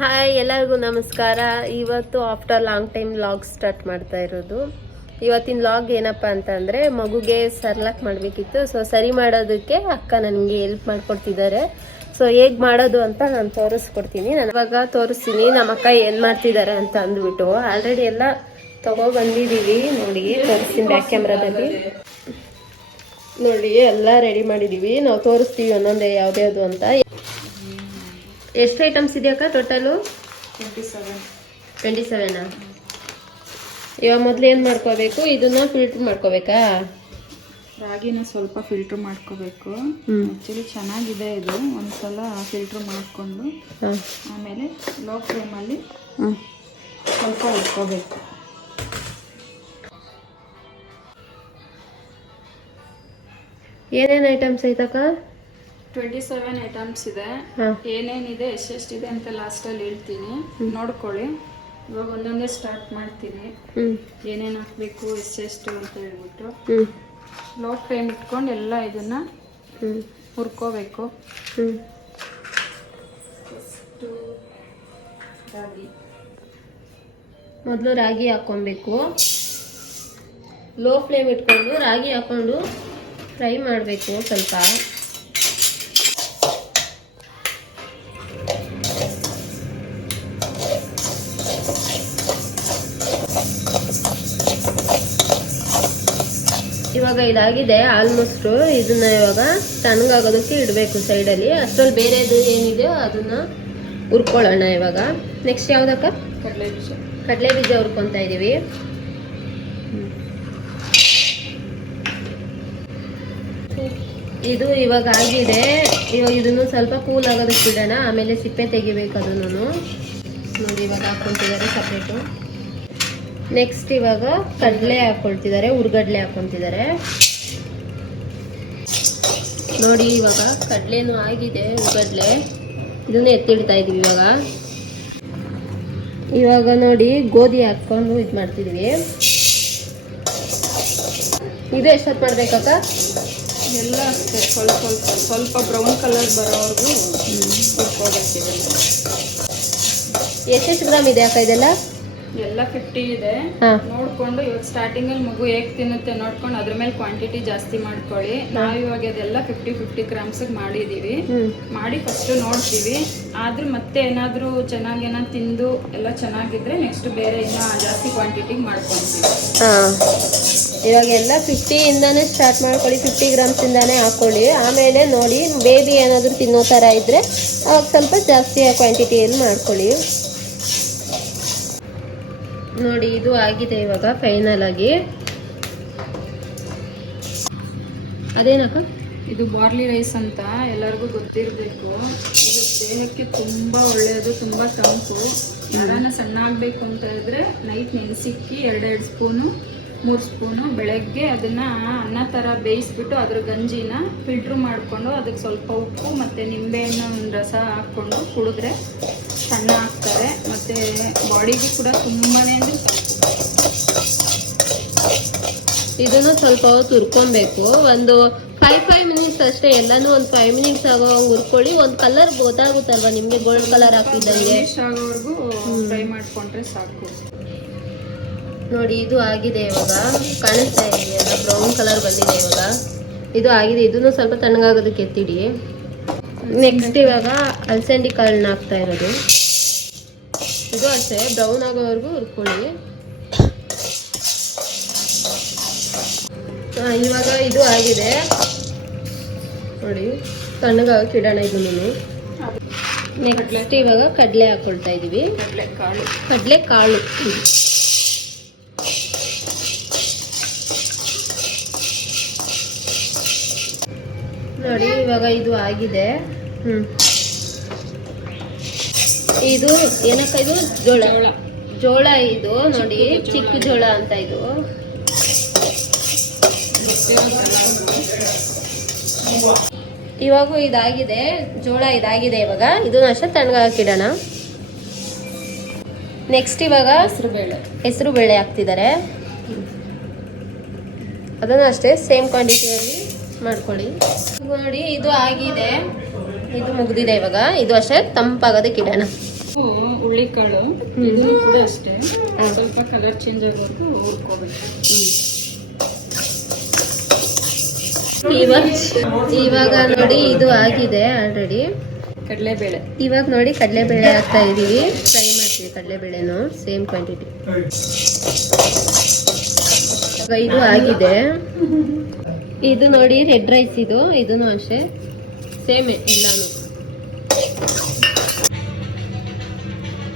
Hi ಎಲ್ಲರಿಗೂ ನಮಸ್ಕಾರ. ಇವತ್ತು after long time vlog start ಮಾಡ್ತಾ ಇರೋದು. ಇವತ್ತಿನ ಲಾಗ್ ಏನಪ್ಪ ಅಂತಂದರೆ, ಮಗುಗೆ ಸರ್ಲಾಕ್ ಮಾಡಬೇಕಿತ್ತು. ಸೊ ಸರಿ ಮಾಡೋದಕ್ಕೆ ಅಕ್ಕ ನನಗೆ ಹೆಲ್ಪ್ ಮಾಡಿಕೊಡ್ತಿದ್ದಾರೆ. ಸೊ ಹೇಗೆ ಮಾಡೋದು ಅಂತ ನಾನು ತೋರಿಸ್ಕೊಡ್ತೀನಿ. ನಾನು ಇವಾಗ ತೋರಿಸ್ತೀನಿ ನಮ್ಮ ಅಕ್ಕ ಏನು ಮಾಡ್ತಿದ್ದಾರೆ ಅಂತ ಅಂದ್ಬಿಟ್ಟು. ಆಲ್ರೆಡಿ ಎಲ್ಲ ತಗೋ ಬಂದಿದ್ದೀವಿ ನೋಡಿ, ತೋರಿಸ್ತೀನಿ ಬ್ಯಾಕ್ ಕ್ಯಾಮ್ರಾದಲ್ಲಿ ನೋಡಿ, ಎಲ್ಲ ರೆಡಿ ಮಾಡಿದ್ದೀವಿ ನಾವು ತೋರಿಸ್ತೀವಿ ಒಂದೊಂದೇ ಯಾವ್ದ್ಯಾವ್ದು ಅಂತ. ಎಷ್ಟು ಐಟಮ್ಸ್ ಇದೆಯಕ್ಕ ಟೋಟಲು ಟ್ವೆಂಟಿ ಸೆವೆನ್ ಟ್ವೆಂಟಿ ಸೆವೆನಾ ಇವಾಗ ಮೊದಲು ಏನು ಮಾಡ್ಕೋಬೇಕು? ಇದನ್ನ ಫಿಲ್ಟರ್ ಮಾಡ್ಕೋಬೇಕಾ? ರಾಗಿನ ಸ್ವಲ್ಪ ಫಿಲ್ಟರ್ ಮಾಡ್ಕೋಬೇಕು. ಆ್ಯಕ್ಚುಲಿ ಚೆನ್ನಾಗಿದೆ ಇದು. ಒಂದ್ಸಲ ಫಿಲ್ಟರ್ ಮಾಡಿಕೊಂಡು ಆಮೇಲೆ ಲೋ ಫ್ಲೇಮಲ್ಲಿ ಸ್ವಲ್ಪ ಉಟ್ಕೋಬೇಕು. ಏನೇನು ಐಟಮ್ಸ್ ಐತಕ್ಕ? ಟ್ವೆಂಟಿ ಸೆವೆನ್ ಐಟಮ್ಸ್ ಇದೆ ಏನೇನಿದೆ ಎಷ್ಟೆಷ್ಟಿದೆ ಅಂತ ಲಾಸ್ಟಲ್ಲಿ ಹೇಳ್ತೀನಿ. ನೋಡ್ಕೊಳ್ಳಿ. ಇವಾಗ ಒಂದೊಂದೇ ಸ್ಟಾರ್ಟ್ ಮಾಡ್ತೀನಿ. ಏನೇನು ಹಾಕಬೇಕು ಎಷ್ಟೆಷ್ಟು ಅಂತ ಹೇಳ್ಬಿಟ್ಟು. ಲೋ ಫ್ಲೇಮ್ ಇಟ್ಕೊಂಡು ಎಲ್ಲ ಇದನ್ನ ಹುರ್ಕೋಬೇಕು. ರಾಗಿ. ಮೊದಲು ರಾಗಿ ಹಾಕ್ಕೊಬೇಕು. ಲೋ ಫ್ಲೇಮ್ ಇಟ್ಕೊಂಡು ರಾಗಿ ಹಾಕ್ಕೊಂಡು ಫ್ರೈ ಮಾಡಬೇಕು ಸ್ವಲ್ಪ. ಇವಾಗ ಇದಾಗಿದೆ ಆಲ್ಮೋಸ್ಟ್ ಇದನ್ನ ಇವಾಗ ತಣ್ಣಗಾಗೋದಕ್ಕೆ ಇಡಬೇಕು ಸೈಡಲ್ಲಿ ಅಷ್ಟ್ರಲ್ಲಿ ಬೇರೆದು ಏನಿದೆಯೋ ಅದನ್ನ ಹುರ್ಕೊಳ್ಳೋಣ ಇವಾಗ. ನೆಕ್ಸ್ಟ್ ಯಾವ್ದಕ್ಕ? ಕಡಲೆ ಬೀಜ ಕಡಲೆ ಬೀಜ ಹುರ್ಕೊತಾ ಇದೀವಿ. ಇದು ಇವಾಗ ಆಗಿದೆ. ಇವಾಗ ಇದನ್ನು ಸ್ವಲ್ಪ ಕೂಲ್ ಆಗೋದಕ್ಕೆ ಬಿಡೋಣ ಆಮೇಲೆ ಸಿಪ್ಪೆ ತೆಗಿಬೇಕು ಅದನ್ನು ನೋಡಿ ಇವಾಗ ಹಾಕೊಂತಿದ್ದಾರೆ ಸಪ್ರೇಟು ನೆಕ್ಸ್ಟ್ ಇವಾಗ ಕಡಲೆ ಹಾಕ್ಕೊಳ್ತಿದ್ದಾರೆ ಹುರ್ಗಡ್ಲೆ ಹಾಕ್ಕೊಂತಿದ್ದಾರೆ ನೋಡಿ ಇವಾಗ ಕಡಲೆನೂ ಆಗಿದೆ ಹುರ್ಗಡ್ಲೆ ಇದನ್ನ ಎತ್ತಿಡ್ತಾ ಇದೀವಿ ಇವಾಗ. ಇವಾಗ ನೋಡಿ ಗೋಧಿ ಹಾಕ್ಕೊಂಡು ಇದು ಮಾಡ್ತಿದ್ವಿ. ಇದು ಎಷ್ಟೊತ್ತು ಮಾಡ್ಬೇಕಕ್ಕ ಎಲ್ಲ ಅಷ್ಟೇ ಸ್ವಲ್ಪ ಸ್ವಲ್ಪ ಸ್ವಲ್ಪ ಬ್ರೌನ್ ಕಲರ್ ಬರೋವರೆಗೂ ಎಷ್ಟೆಷ್ಟು ಗ್ರಾಮ್ ಇದೆ ಅಕ್ಕ ಇದೆಲ್ಲ? ಎಲ್ಲ ಫಿಫ್ಟಿ ಇದೆ. ನೋಡ್ಕೊಂಡು ಇವಾಗ ಸ್ಟಾರ್ಟಿಂಗ್ ಅಲ್ಲಿ ಮಗು ಹೇಗ್ ತಿನ್ನುತ್ತೆ ನೋಡ್ಕೊಂಡು ಅದ್ರ ಮೇಲೆ ಕ್ವಾಂಟಿಟಿ ಜಾಸ್ತಿ ಮಾಡ್ಕೊಳ್ಳಿ. ನಾವು ಇವಾಗ ಅದೆಲ್ಲ ಫಿಫ್ಟಿ ಫಿಫ್ಟಿ ಗ್ರಾಮ್ಸ್ ಮಾಡಿದೀವಿ. ಮಾಡಿ ಫಸ್ಟ್ ನೋಡ್ತೀವಿ. ಆದ್ರೂ ಮತ್ತೆ ಏನಾದ್ರೂ ಚೆನ್ನಾಗಿ ತಿಂದು ಎಲ್ಲ ಚೆನ್ನಾಗಿದ್ರೆ ನೆಕ್ಸ್ಟ್ ಬೇರೆ ಇನ್ನ ಜಾಸ್ತಿ ಕ್ವಾಂಟಿಟಿಗೆ ಮಾಡ್ಕೊಂತೀವಿ. ಹಾ. ಇವಾಗ ಎಲ್ಲ ಫಿಫ್ಟಿಯಿಂದಾನೇ ಸ್ಟಾರ್ಟ್ ಮಾಡ್ಕೊಳ್ಳಿ. ಫಿಫ್ಟಿ ಗ್ರಾಮ್ಸ್ ಇಂದಾನೆ ಹಾಕೊಳ್ಳಿ. ಆಮೇಲೆ ನೋಡಿ ಬೇಬಿ ಏನಾದರೂ ತಿನ್ನೋ ತರ ಇದ್ರೆ ಅವಾಗ ಸ್ವಲ್ಪ ಜಾಸ್ತಿ ಕ್ವಾಂಟಿಟಿಯಲ್ಲಿ ಮಾಡ್ಕೊಳ್ಳಿ. ನೋಡಿ ಇದು ಆಗಿದೆ ಇವಾಗ ಫೈನಲ್ ಆಗಿ. ಅದೇನಕ್ಕ ಇದು ಬಾರ್ಲಿ ರೈಸ್ ಅಂತ ಎಲ್ಲರಿಗೂ ಗೊತ್ತಿರಬೇಕು. ಇದು ದೇಹಕ್ಕೆ ತುಂಬಾ ಒಳ್ಳೆಯದು ತುಂಬಾ ತಂಪು. ಯಾರನ್ನ ಸಣ್ಣ ಆಗಬೇಕು ಅಂತ ಇದ್ರೆ ನೈಟ್ ನೆನೆಸಿಕ್ಕಿ ಎರಡೆರಡು ಸ್ಪೂನು ಮೂರು ಸ್ಪೂನು ಬೆಳಗ್ಗೆ ಅದನ್ನು ಅನ್ನ ಥರ ಬೇಯಿಸ್ಬಿಟ್ಟು ಅದ್ರ ಗಂಜಿನ ಫಿಲ್ಟ್ರ್ ಮಾಡಿಕೊಂಡು ಅದಕ್ಕೆ ಸ್ವಲ್ಪ ಉಪ್ಪು ಮತ್ತು ನಿಂಬೆಹಣ್ಣು ರಸ ಹಾಕ್ಕೊಂಡು ಕುಡಿದ್ರೆ ಸಣ್ಣ ಹಾಕ್ತಾರೆ ಮತ್ತು ಬಾಡಿಗೆ ಕೂಡ ತುಂಬಾ ಇದನ್ನು ಸ್ವಲ್ಪ ಹೊತ್ತು ಹುರ್ಕೊಬೇಕು. ಒಂದು ಫೈವ್ ಫೈವ್ ಮಿನಿಟ್ಸ್ ಅಷ್ಟೇ. ಎಲ್ಲಾನು ಒಂದು ಫೈವ್ ಮಿನಿಟ್ಸ್ ಆಗೋ ಹುರ್ಕೊಳ್ಳಿ. ಒಂದು ಕಲರ್ ಗೊತ್ತಾಗುತ್ತಲ್ವಾ ನಿಮಗೆ ಗೋಲ್ಡ್ ಕಲರ್ ಹಾಕಿದ್ದಂಗೆ? ಆಗೋವರೆಗೂ ಫ್ರೈ ಮಾಡ್ಕೊಂಡ್ರೆ ಸಾಕು. ನೋಡಿ ಇದು ಆಗಿದೆ ಇವಾಗ. ಕಾಣಿಸ್ತಾ ಇದೆಯಲ್ಲ ಬ್ರೌನ್ ಕಲರ್ ಬಂದಿದೆ ಇವಾಗ. ಇದು ಆಗಿದೆ. ಇದನ್ನು ಸ್ವಲ್ಪ ತಣ್ಣಗಾಗೋದಕ್ಕೆ ಎತ್ತಿಡಿ ನೆಕ್ಸ್ಟ್ ಇವಾಗ ಅಲ್ಸಂಡಿ ಕಾಳನ್ನ ಹಾಕ್ತಾ ಇರೋದು. ಇದು ಅಷ್ಟೇ. ಬ್ರೌನ್ ಆಗೋವರೆಗೂ ಹುರ್ಕೊಳ್ಳಿ. ಇವಾಗ ಇದು ಆಗಿದೆ. ನೋಡಿ ತಣ್ಣಗಾಗಕ್ಕೆ ಇಡೋಣ ಇದನ್ನು ನೆಕ್ಸ್ಟ್ ಇವಾಗ ಕಡಲೆ ಹಾಕೊಳ್ತಾ ಕಡಲೆ ಕಾಳು. ಕಡಲೆ ಕಾಳು. ಇವಾಗ ಇದು ಆಗಿದೆ. ಇದು ಏನಕ್ಕ ಇದು? ಜೋಳ. ಜೋಳ ಇದು, ನೋಡಿ, ಚಿಕ್ಕ ಜೋಳ ಅಂತ ಇದು. ಇವಾಗೂ ಇದಾಗಿದೆ. ಜೋಳ ಇದಾಗಿದೆ ಇವಾಗ. ಇದನ್ನ ಅಷ್ಟೇ ತಣ್ಣಗಾಕಿಡೋಣ ನೆಕ್ಸ್ಟ್ ಇವಾಗ ಹೆಸರು ಬೇಳೆ ಹೆಸರು ಬೇಳೆ ಹಾಕ್ತಿದ್ದಾರೆ. ಅದನ್ನು ಅಷ್ಟೇ ಸೇಮ್ ಕ್ವಾಂಟಿಟಿಯಲ್ಲಿ ಮಾಡ್ಕೊಳ್ಳಿ. ನೋಡಿ ಇದು ಆಗಿದೆ. ಇದು ಮುಗಿದಿದೆ ಇವಾಗ. ಇದು ಅಷ್ಟೇ ತಂಪಾಗೋದಕ್ಕೆ ಇಡೋಣ ಹುರುಳಿಕಾಳು. ಕೂಡ ಅಷ್ಟೇ. ಸ್ವಲ್ಪ ಕಲರ್ ಚೇಂಜ್ ಹುರ್ಕೋಬೇಕು. ಇವಾಗ ಇವಾಗ ನೋಡಿ ಇದು ಆಗಿದೆ ಆಲ್ರೆಡಿ ಕಡಲೆಬೇಳೆ. ಇವಾಗ ನೋಡಿ ಕಡಲೆಬೇಳೆ ಹಾಕ್ತಾ ಇದೀವಿ. ಫ್ರೈ ಮಾಡ್ತೀವಿ ಕಡಲೆಬೇಳೆನು. Same quantity. ಇದು ಆಗಿದೆ. ಇದು ನೋಡಿ ರೆಡ್ ರೈಸ್ ಇದು ಇದನ್ನು ಅಷ್ಟೇ. ಸೇಮೆ ಎಲ್ಲಾನು.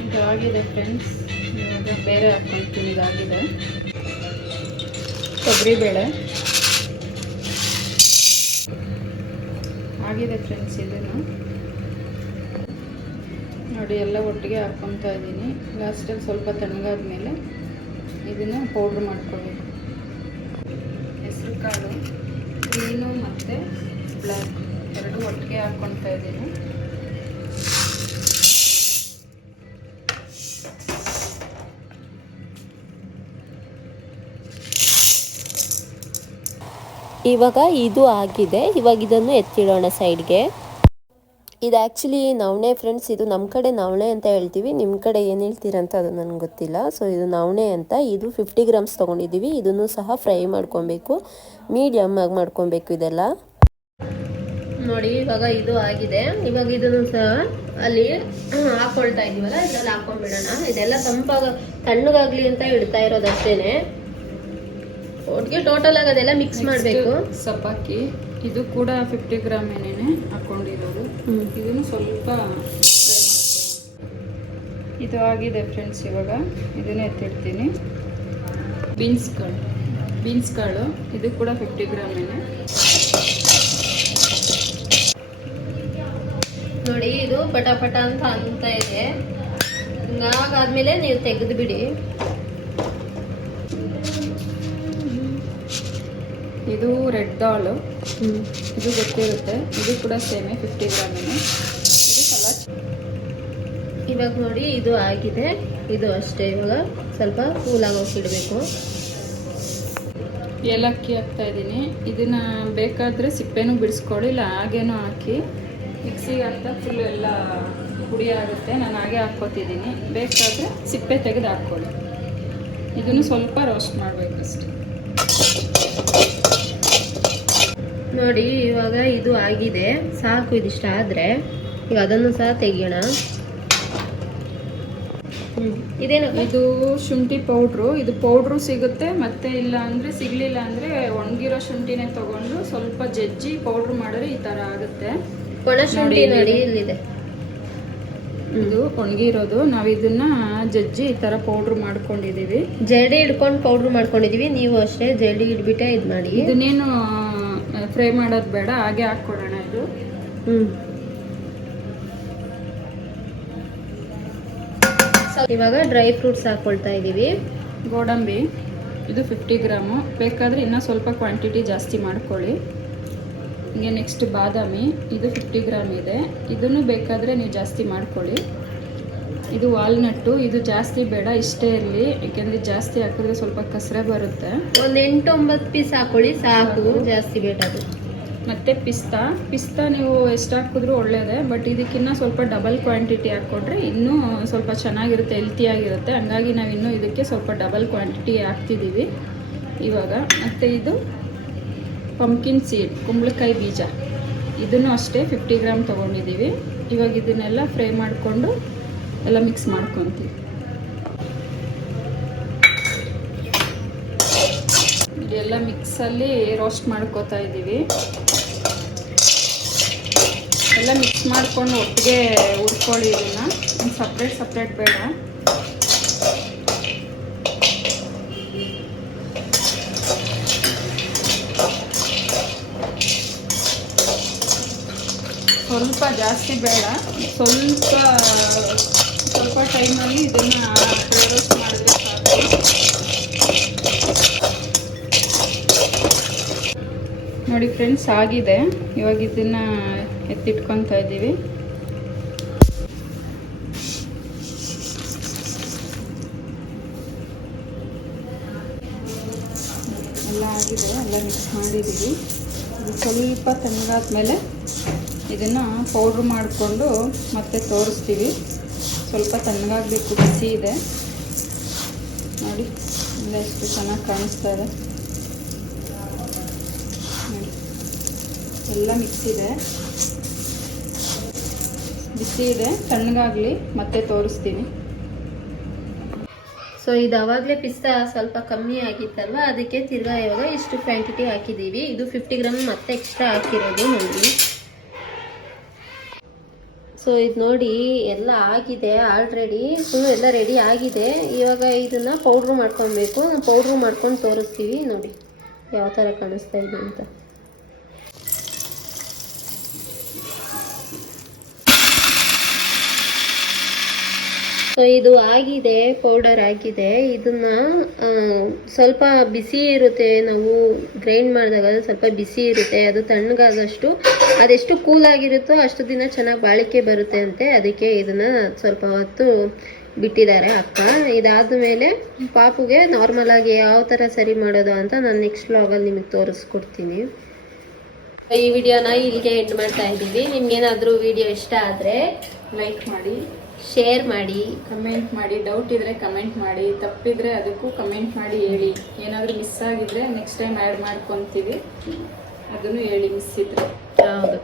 ಇದಾಗಿದೆ ಫ್ರೆಂಡ್ಸ್ ಬೇರೆ ಹಾಕೊಳ್ತೀನಿ ಇದಾಗಿದೆ ಬೇಳೆ. ಆಗಿದೆ ಫ್ರೆಂಡ್ಸ್ ಇದನ್ನು ನೋಡಿ, ಎಲ್ಲ ಒಟ್ಟಿಗೆ ಹಾಕ್ಕೊತಾ ಇದ್ದೀನಿ. ಲಾಸ್ಟಲ್ಲಿ ಸ್ವಲ್ಪ ತಣ್ಣಗಾದ ಮೇಲೆ ಇದನ್ನು ಪೌಡ್ರ್ ಮಾಡ್ಕೋಬೇಕು. ಹೆಸರು ಕಾಳು ಗ್ರೀನು ಮತ್ತು ಬ್ಲ್ಯಾಕ್ ಎರಡು ಒಟ್ಟಿಗೆ ಹಾಕ್ಕೊತಾ ಇದ್ದೀನಿ. ಇವಾಗ ಇದು ಆಗಿದೆ. ಇವಾಗ ಇದನ್ನು ಎತ್ತಿಡೋಣ ಸೈಡ್ಗೆ ಇದು ಆ್ಯಕ್ಚುಲಿ ನವಣೆ ಫ್ರೆಂಡ್ಸ್ ಇದು ನಮ್ಮ ಕಡೆ ನವಣೆ ಅಂತ ಹೇಳ್ತೀವಿ. ನಿಮ್ಮ ಕಡೆ ಏನು ಹೇಳ್ತೀರಂತ ಅದು ನನಗೆ ಗೊತ್ತಿಲ್ಲ. ಸೊ ಇದು ನವಣೆ ಅಂತ ಇದು ಫಿಫ್ಟಿ ಗ್ರಾಮ್ಸ್ ತೊಗೊಂಡಿದ್ದೀವಿ. ಇದನ್ನು ಸಹ ಫ್ರೈ ಮಾಡ್ಕೊಬೇಕು. ಮೀಡಿಯಮ್ ಆಗಿ ಮಾಡ್ಕೊಬೇಕು ಇದೆಲ್ಲ. ನೋಡಿ ಇವಾಗ ಇದು ಆಗಿದೆ. ಇವಾಗ ಇದನ್ನು ಸಹ ಅಲ್ಲಿ ಹಾಕೊಳ್ತಾ ಇದೀವಲ್ಲ? ಇದ್ರಲ್ಲಿ ಹಾಕೊಂಡ್ಬಿಡೋಣ. ಇದೆಲ್ಲ ತಂಪಾಗ ತಣ್ಣಗಾಗ್ಲಿ ಅಂತ ಇಡ್ತಾ ಇರೋದಷ್ಟೇನೆ ಒಟ್ಟಿಗೆ ಟೋಟಲ್ ಆಗಿ ಅದೆಲ್ಲ ಮಿಕ್ಸ್ ಮಾಡಬೇಕು. ಸಬ್ಬಕ್ಕಿ. ಇದು ಕೂಡ ಫಿಫ್ಟಿ ಗ್ರಾಮ್ ಏನೇನೆ ಹಾಕೊಂಡಿರೋದು. ಇದನ್ನು ಸ್ವಲ್ಪ. ಇದು ಆಗಿದೆ ಫ್ರೆಂಡ್ಸ್ ಇವಾಗ. ಇದನ್ನೇ ಎತ್ತಿಡ್ತೀನಿ. ಬೀನ್ಸ್ ಕಾಳು ಬೀನ್ಸ್ ಕಾಳು ಇದು ಕೂಡ ಫಿಫ್ಟಿ ಗ್ರಾಮ್ ಏನೆ ನೋಡಿ ಇದು ಪಟಾಪಟ ಪಟ ಅಂತ ಅಂತ ಇದೆ. ಹಿಂಗಾಗಾದ್ಮೇಲೆ ನೀವು ತೆಗೆದು ಬಿಡಿ. ಇದು ರೆಡ್ ದಾಳು ಇದು ಗೊತ್ತಿರುತ್ತೆ. ಇದು ಕೂಡ ಸೇಮೆ ಫಿಫ್ಟಿ ಗ್ರಾಮ್ ಏನೆ ಇದು. ಕಲರ್ ಇವಾಗ ನೋಡಿ ಇದು ಆಗಿದೆ. ಇದು ಅಷ್ಟೇ. ಇವಾಗ ಸ್ವಲ್ಪ ಕೂಲಾಗಿ ಇಡಬೇಕು. ಏಲಕ್ಕಿ ಹಾಕ್ತಾ ಇದ್ದೀನಿ. ಇದನ್ನ ಬೇಕಾದರೆ ಸಿಪ್ಪೆನೂ ಬಿಡಿಸ್ಕೊಳ್ಳಿ ಇಲ್ಲ ಹಾಗೇನೂ ಹಾಕಿ. ಮಿಕ್ಸಿಗೆ ಹಾಕ್ತಾ ಫುಲ್ ಎಲ್ಲ ಪುಡಿ ಆಗುತ್ತೆ. ನಾನು ಹಾಗೆ ಹಾಕ್ಕೋತಿದ್ದೀನಿ. ಬೇಕಾದರೆ ಸಿಪ್ಪೆ ತೆಗೆದು ಹಾಕ್ಕೊಳ್ಳಿ. ಇದನ್ನು ಸ್ವಲ್ಪ ರೋಸ್ಟ್ ಮಾಡಬೇಕಷ್ಟೆ. ನೋಡಿ ಇವಾಗ ಇದು ಆಗಿದೆ. ಸಾಕು ಇದಿಷ್ಟ ಆದರೆ. ಈಗ ಅದನ್ನು ಸಹ ತೆಗಿಯೋಣ. ಇದೇನು? ಇದು ಶುಂಠಿ ಪೌಡ್ರು. ಇದು ಪೌಡ್ರು ಸಿಗುತ್ತೆ. ಮತ್ತೆ ಇಲ್ಲ ಅಂದರೆ ಸಿಗಲಿಲ್ಲ ಅಂದರೆ ಒಣಗಿರೋ ಶುಂಠಿನೇ ತಗೊಂಡು ಸ್ವಲ್ಪ ಜಜ್ಜಿ ಪೌಡ್ರ್ ಮಾಡಿದ್ರೆ ಈ ಥರ ಆಗುತ್ತೆ. ಒಣ ಶುಂಠಿ ನೋಡಿ, ಇದು. ಇಲ್ಲಿದೆ. ಇದು ಒಣಗಿರೋದು. ನಾವು ಇದನ್ನ ಜಜ್ಜಿ ಈ ಥರ ಪೌಡ್ರ್ ಮಾಡ್ಕೊಂಡಿದ್ದೀವಿ. ಜಡಿ ಹಿಡ್ಕೊಂಡು ಪೌಡ್ರ್ ಮಾಡ್ಕೊಂಡಿದೀವಿ ನೀವು ಅಷ್ಟೇ ಜಡಿ ಹಿಡ್ಬಿಟ್ಟೆ ಇದು ಮಾಡಿ ಇದನ್ನೇನು ಫ್ರೈ ಮಾಡೋದು ಬೇಡ ಹಾಗೆ ಹಾಕ್ಕೊಡೋಣ ಇದು. ಹ್ಞೂ ಇವಾಗ ಡ್ರೈ ಫ್ರೂಟ್ಸ್ ಹಾಕೊಳ್ತಾ ಇದ್ದೀವಿ ಗೋಡಂಬಿ ಇದು ಫಿಫ್ಟಿ ಗ್ರಾಮು. ಬೇಕಾದರೆ ಇನ್ನೂ ಸ್ವಲ್ಪ ಕ್ವಾಂಟಿಟಿ ಜಾಸ್ತಿ ಮಾಡ್ಕೊಳ್ಳಿ. ಹಿಂಗೆ ನೆಕ್ಸ್ಟ್ ಬಾದಾಮಿ ಇದು ಫಿಫ್ಟಿ ಗ್ರಾಮ್ ಇದೆ. ಇದನ್ನು ಬೇಕಾದರೆ ನೀವು ಜಾಸ್ತಿ ಮಾಡ್ಕೊಳ್ಳಿ. ಇದು ವಾಲ್ನಟ್ಟು ಇದು ಜಾಸ್ತಿ ಬೇಡ ಇಷ್ಟೇ ಇರಲಿ. ಏಕೆಂದರೆ ಜಾಸ್ತಿ ಹಾಕಿದ್ರೆ ಸ್ವಲ್ಪ ಕಸರೆ ಬರುತ್ತೆ. ಒಂದ್ ಎಂಟು ಒಂಬತ್ತು ಪೀಸ್ ಹಾಕೊಳ್ಳಿ ಸಾಕು ಜಾಸ್ತಿ ಬೇಡದು ಮತ್ತು ಪಿಸ್ತಾ. ಪಿಸ್ತಾ ನೀವು ಎಷ್ಟು ಹಾಕಿದ್ರೂ ಒಳ್ಳೇದೇ ಬಟ್ ಇದಕ್ಕಿನ್ನ ಸ್ವಲ್ಪ ಡಬಲ್ ಕ್ವಾಂಟಿಟಿ ಹಾಕ್ಕೊಟ್ರೆ ಇನ್ನೂ ಸ್ವಲ್ಪ ಚೆನ್ನಾಗಿರುತ್ತೆ ಹೆಲ್ತಿಯಾಗಿರುತ್ತೆ ಹಂಗಾಗಿ ನಾವು ಇನ್ನೂ ಇದಕ್ಕೆ ಸ್ವಲ್ಪ ಡಬಲ್ ಕ್ವಾಂಟಿಟಿ ಹಾಕ್ತಿದ್ದೀವಿ ಇವಾಗ. ಮತ್ತು ಇದು ಪಂಪ್ಕಿನ್ ಸೀಡ್ ಕುಂಬಳಕಾಯಿ ಬೀಜ. ಇದನ್ನು ಅಷ್ಟೇ ಫಿಫ್ಟಿ ಗ್ರಾಮ್ ತೊಗೊಂಡಿದ್ದೀವಿ ಇವಾಗ ಇದನ್ನೆಲ್ಲ ಫ್ರೈ ಮಾಡಿಕೊಂಡು ಎಲ್ಲ ಮಿಕ್ಸ್ ಮಾಡ್ಕೊತೀವಿ. ಇದೆಲ್ಲ ಮಿಕ್ಸಲ್ಲಿ ರೋಸ್ಟ್ ಮಾಡ್ಕೋತಾ ಇದ್ದೀವಿ. ಎಲ್ಲ ಮಿಕ್ಸ್ ಮಾಡ್ಕೊಂಡು ಒಟ್ಟಿಗೆ ಹುರ್ಕೊಳ್ಳಿ ಇದನ್ನ. ಸಪ್ರೇಟ್ ಸಪ್ರೇಟ್ ಬೇಡ. ಸ್ವಲ್ಪ ಜಾಸ್ತಿ ಬೇಡ. ಸ್ವಲ್ಪ ಸ್ವಲ್ಪ ಟೈಮಲ್ಲಿ ಇದನ್ನು ಡ್ರೈ ಮಾಡಿದ್ರೆ ಸಾಕು. ನೋಡಿ ಫ್ರೆಂಡ್ಸ್ ಆಗಿದೆ. ಇವಾಗ ಇದನ್ನ ಎತ್ತಿಟ್ಕೊತಾ ಇದ್ದೀವಿ. ಎಲ್ಲ ಆಗಿದೆ. ಎಲ್ಲ ಮಿಕ್ಸ್ ಮಾಡಿದ್ದೀವಿ. ಸ್ವಲ್ಪ ತಣ್ಣಗಾದ್ಮೇಲೆ ಇದನ್ನು ಪೌಡ್ರ್ ಮಾಡಿಕೊಂಡು ಮತ್ತೆ ತೋರಿಸ್ತೀವಿ. ಸ್ವಲ್ಪ ತಣ್ಣಗಾಗಬೇಕು, ಬಿಸಿ ಇದೆ. ನೋಡಿ ಇಲ್ಲ ಎಷ್ಟು ಚೆನ್ನಾಗಿ ಕಾಣಿಸ್ತಾ ಇದೆ. ಎಲ್ಲ ಮಿಕ್ಸ್ ಇದೆ. ಬಿಸಿ ಇದೆ, ತಣ್ಣಗಾಗಲಿ, ಮತ್ತೆ ತೋರಿಸ್ತೀನಿ. ಸೊ ಇದು ಆವಾಗಲೇ ಪಿಸ್ತಾ ಸ್ವಲ್ಪ ಕಮ್ಮಿ ಆಗಿತ್ತಲ್ವ? ಅದಕ್ಕೆ ತಿರ್ಗಾ ಇವಾಗ ಇಷ್ಟು ಕ್ವಾಂಟಿಟಿ ಹಾಕಿದ್ದೀವಿ ಇದು ಫಿಫ್ಟಿ ಗ್ರಾಮ್ ಮತ್ತೆ ಎಕ್ಸ್ಟ್ರಾ ಹಾಕಿರೋದು ನೋಡಿ. ಸೊ ಇದು ನೋಡಿ ಎಲ್ಲ ಆಗಿದೆ ಆಲ್ರೆಡಿ ಫುಲ್ ಎಲ್ಲ ರೆಡಿ ಆಗಿದೆ. ಇವಾಗ ಇದನ್ನ ಪೌಡ್ರ್ ಮಾಡ್ಕೊಬೇಕು. ಪೌಡ್ರು ಮಾಡ್ಕೊಂಡು ತೋರಿಸ್ತೀವಿ ನೋಡಿ. ಯಾವ ಥರ ಕಾಣಿಸ್ತಾ ಇದೆ ಅಂತ. ಸೊ ಇದು ಆಗಿದೆ ಪೌಡರ್ ಆಗಿದೆ. ಇದನ್ನ ಸ್ವಲ್ಪ ಬಿಸಿ ಇರುತ್ತೆ. ನಾವು ಗ್ರೈಂಡ್ ಮಾಡಿದಾಗ ಸ್ವಲ್ಪ ಬಿಸಿ ಇರುತ್ತೆ. ಅದು ತಣ್ಣಗಾದಷ್ಟು, ಅದೆಷ್ಟು ಕೂಲ್ ಆಗಿರುತ್ತೋ ಅಷ್ಟು ದಿನ ಚೆನ್ನಾಗಿ ಬಾಳಿಕೆ ಬರುತ್ತೆ ಅಂತೆ. ಅದಕ್ಕೆ ಇದನ್ನ ಸ್ವಲ್ಪ ಹೊತ್ತು ಬಿಟ್ಟಿದ್ದಾರೆ ಅಕ್ಕ ಇದಾದ ಮೇಲೆ ಪಾಪುಗೆ ನಾರ್ಮಲ್ ಆಗಿ ಯಾವ ಥರ ಸರಿ ಮಾಡೋದು ಅಂತ ನಾನು ನೆಕ್ಸ್ಟ್ ವ್ಲಾಗಲ್ಲಿ ನಿಮಗೆ ತೋರಿಸ್ಕೊಡ್ತೀನಿ. ಈ ವಿಡಿಯೋನ ಇಲ್ಲಿಗೆ ಎಂಡ್ ಮಾಡ್ತಾ ಇದ್ದೀವಿ. ನಿಮ್ಗೇನಾದರೂ ವಿಡಿಯೋ ಇಷ್ಟ ಆದರೆ ಲೈಕ್ ಮಾಡಿ. ಶೇರ್ ಮಾಡಿ. ಕಮೆಂಟ್ ಮಾಡಿ ಡೌಟ್ ಇದ್ರೆ ಕಮೆಂಟ್ ಮಾಡಿ ತಪ್ಪಿದ್ರೆ ಅದಕ್ಕೂ ಕಮೆಂಟ್ ಮಾಡಿ ಹೇಳಿ. ಏನಾದರೂ ಮಿಸ್ ಆಗಿದ್ರೆ ನೆಕ್ಸ್ಟ್ ಟೈಮ್ ಆ್ಯಡ್ ಮಾಡ್ಕೊತೀವಿ. ಅದನ್ನು ಹೇಳಿ ಮಿಸ್ ಇದ್ರೆ. ಹೌದು.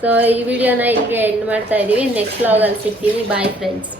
ಸೊ ಈ ವಿಡಿಯೋನ ಇಲ್ಲಿಗೆ ಎಂಡ್ ಮಾಡ್ತಾ ಇದ್ದೀವಿ ನೆಕ್ಸ್ಟ್ ವ್ಲಾಗಲ್ಲಿ ಸಿಗ್ತೀನಿ. Bye friends